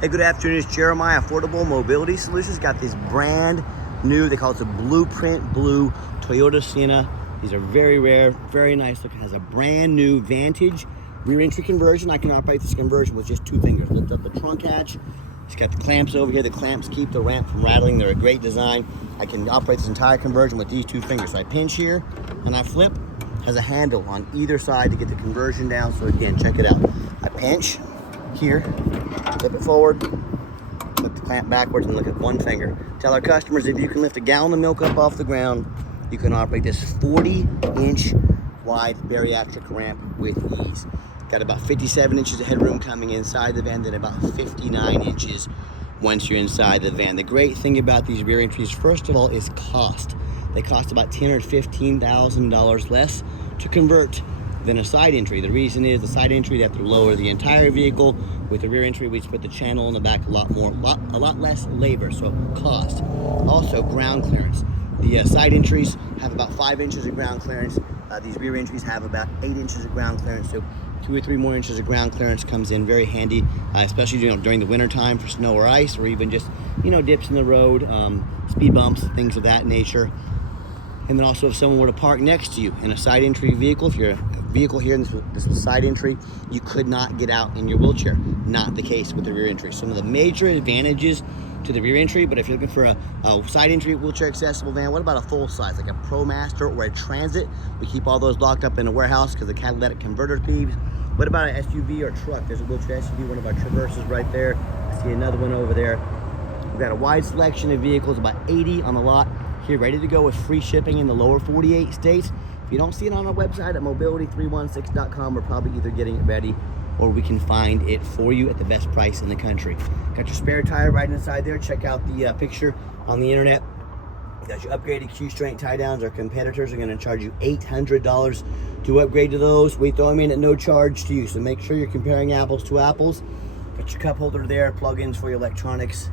Hey, good afternoon. It's Jeremiah, Affordable Mobility Solutions. Got this brand new, they call it the Blueprint Blue Toyota Sienna. These are very rare, very nice looking. Has a brand new Vantage rear entry conversion. I can operate this conversion with just 2 fingers. Lift up the trunk hatch. It's got the clamps over here. The clamps keep the ramp from rattling. They're a great design. I can operate this entire conversion with these 2 fingers. So I pinch here and I flip. Has a handle on either side to get the conversion down. So again, check it out. I pinch here, flip it forward, put the clamp backwards and look at 1 finger. Tell our customers if you can lift a gallon of milk up off the ground, you can operate this 40-inch wide bariatric ramp with ease. Got about 57 inches of headroom coming inside the van, then about 59 inches once you're inside the van. The great thing about these rear entries, first of all, is cost. They cost about $10,000 or $15,000 less to convert than a side entry. The reason is the side entry, they have to lower the entire vehicle. With the rear entry, we just put the channel in the back, a lot less labor, so cost. Also, ground clearance. The side entries have about 5 inches of ground clearance. These rear entries have about 8 inches of ground clearance, so 2 or 3 more inches of ground clearance comes in very handy, especially during the winter time for snow or ice, or even just dips in the road, speed bumps, things of that nature. And then also if someone were to park next to you in a side entry vehicle, if you're a vehicle here in this side entry, you could not get out in your wheelchair. Not the case with the rear entry. Some of the major advantages to the rear entry, but if you're looking for a side entry wheelchair accessible van, what about a full size, like a ProMaster or a Transit? We keep all those locked up in a warehouse because the catalytic converter thieves. What about an SUV or truck? There's a wheelchair SUV, one of our Traverses right there. I see another one over there. We've got a wide selection of vehicles, about 80 on the lot here, ready to go with free shipping in the lower 48 states. If you don't see it on our website at mobility316.com, we're probably either getting it ready or we can find it for you at the best price in the country. Got your spare tire right inside there. Check out the picture on the internet. Got your upgraded QStraints tie downs. Our competitors are going to charge you $800 to upgrade to those. We throw them in at no charge to you, so make sure you're comparing apples to apples. Got your cup holder there, plug-ins for your electronics.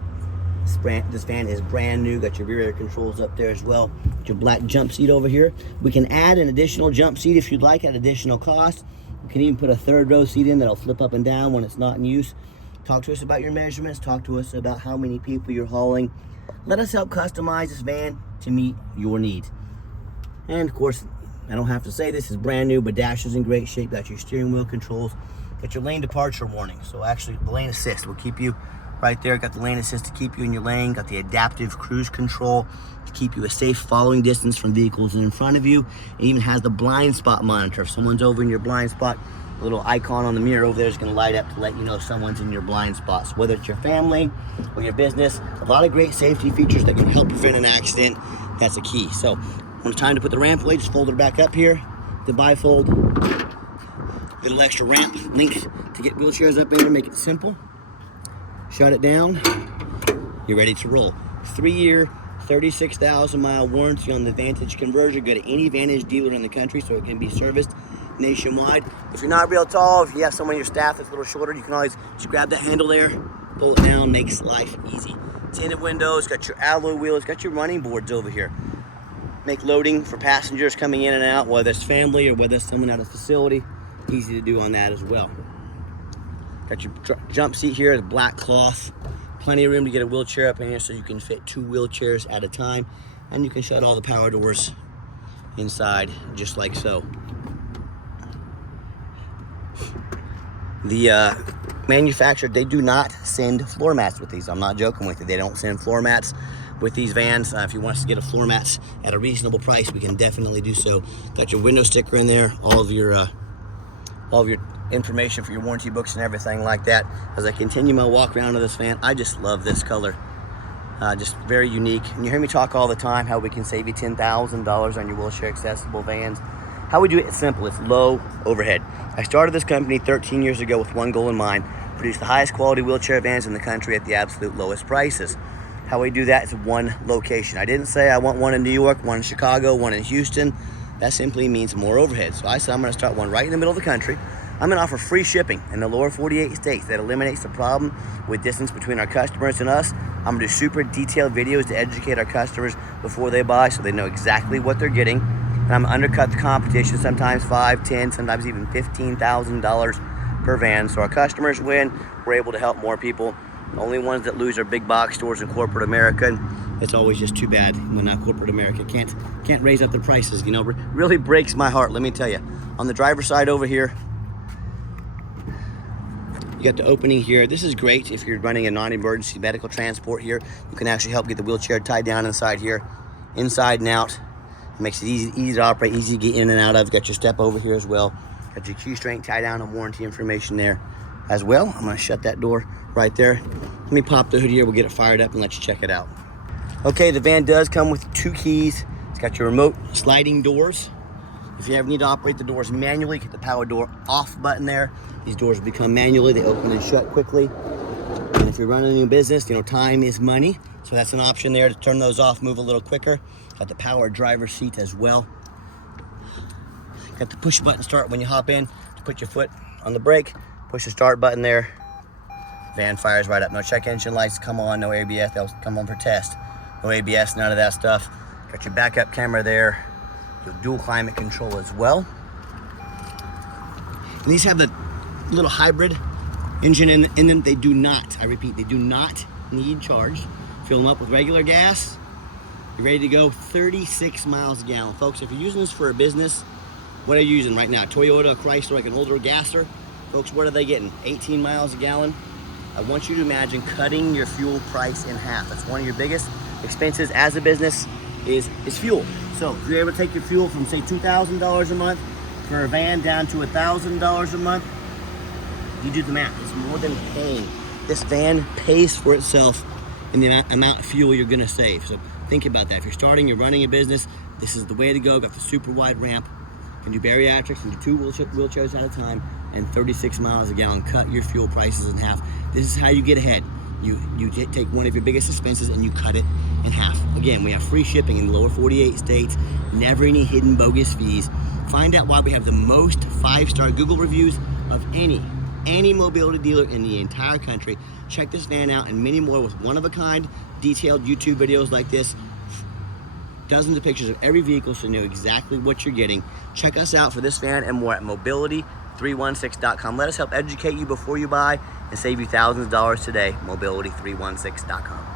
This van is brand new. Got your rear air controls up there as well. Got your black jump seat over here. We can add an additional jump seat if you'd like at additional cost. We can even put a 3rd row seat in that'll flip up and down when it's not in use. Talk to us about your measurements. Talk to us about how many people you're hauling. Let us help customize this van to meet your needs. And of course, I don't have to say this is brand new, but dash is in great shape. Got your steering wheel controls. Got your lane departure warning. So actually the lane assist will keep you right there. Got the lane assist to keep you in your lane. Got the adaptive cruise control to keep you a safe following distance from vehicles in front of you. It even has the blind spot monitor. If someone's over in your blind spot, a little icon on the mirror over there is going to light up to let you know someone's in your blind spot. So whether it's your family or your business, a lot of great safety features that can help prevent an accident. That's a key. So when it's time to put the ramp away, just fold it back up here. The bifold, little extra ramp link to get wheelchairs up in there, make it simple. Shut it down, you're ready to roll. 3-year, 36,000-mile warranty on the Vantage conversion. Go to any Vantage dealer in the country so it can be serviced nationwide. If you're not real tall, if you have someone in your staff that's a little shorter, you can always just grab the handle there, pull it down, makes life easy. Tinted windows, got your alloy wheels, got your running boards over here. Make loading for passengers coming in and out, whether it's family or whether it's someone at a facility, easy to do on that as well. Got your jump seat here, the black cloth. Plenty of room to get a wheelchair up in here so you can fit 2 wheelchairs at a time. And you can shut all the power doors inside just like so. The manufacturer, they do not send floor mats with these. I'm not joking with you. They don't send floor mats with these vans. If you want us to get a floor mats at a reasonable price, we can definitely do so. Got your window sticker in there, all of your information for your warranty books and everything like that. As I continue my walk around of this van, I just love this color. Just very unique. And you hear me talk all the time how we can save you $10,000 on your wheelchair accessible vans. How we do it is simple. It's low overhead. I started this company 13 years ago with one goal in mind: produce the highest quality wheelchair vans in the country at the absolute lowest prices. How we do that is one location. I didn't say I want one in New York, one in Chicago, one in Houston. That simply means more overhead. So I said I'm going to start one right in the middle of the country. I'm going to offer free shipping in the lower 48 states. That eliminates the problem with distance between our customers and us. I'm going to do super detailed videos to educate our customers before they buy so they know exactly what they're getting. And I'm going to undercut the competition, sometimes $5,000, $10,000, sometimes even $15,000 per van. So our customers win. We're able to help more people The only ones that lose are big box stores in corporate America, and it's always just too bad when corporate America can't raise up the prices. You know, really breaks my heart, let me tell you. On the driver's side over here, you got the opening here. This is great if you're running a non-emergency medical transport here. You can actually help get the wheelchair tied down inside here, inside and out. It makes it easy to operate, easy to get in and out of. Got your step over here as well. Got your QStraints tie down and warranty information there as well. I'm gonna shut that door right there. Let me pop the hood here. We'll get it fired up and let you check it out. Okay, the van does come with 2 keys. It's got your remote sliding doors. If you ever need to operate the doors manually, hit the power door off button there. These doors become manually, they open and shut quickly. And if you're running a new business, you know, time is money. So that's an option there to turn those off, move a little quicker. Got the power driver seat as well. Got the push button start when you hop in to put your foot on the brake. Push the start button there. Van fires right up. No check engine lights come on, no ABS, they'll come on for test. No ABS, none of that stuff. Got your backup camera there. Your dual climate control as well. And these have the little hybrid engine in them. They do not, I repeat, they do not need charge. Fill them up with regular gas. You're ready to go 36 miles a gallon. Folks, if you're using this for a business, what are you using right now? Toyota, Chrysler, like an older gasser? Folks, what are they getting? 18 miles a gallon? I want you to imagine cutting your fuel price in half. That's one of your biggest expenses as a business is fuel. So if you're able to take your fuel from say $2,000 a month for a van down to $1,000 a month, you do the math, it's more than paying. This van pays for itself in the amount of fuel you're gonna save. So think about that. If you're starting, you're running a business, this is the way to go. Got the super wide ramp. You can do bariatrics, you can do 2 wheelchairs at a time, and 36 miles a gallon. Cut your fuel prices in half. This is how you get ahead. You take one of your biggest expenses and you cut it in half. Again, we have free shipping in the lower 48 states, never any hidden bogus fees. Find out why we have the most 5-star Google reviews of any mobility dealer in the entire country. Check this van out and many more with one-of-a-kind detailed YouTube videos like this. Dozens of pictures of every vehicle so you know exactly what you're getting. Check us out for this van and more at mobility316.com. Let us help educate you before you buy and save you thousands of dollars today. Mobility316.com.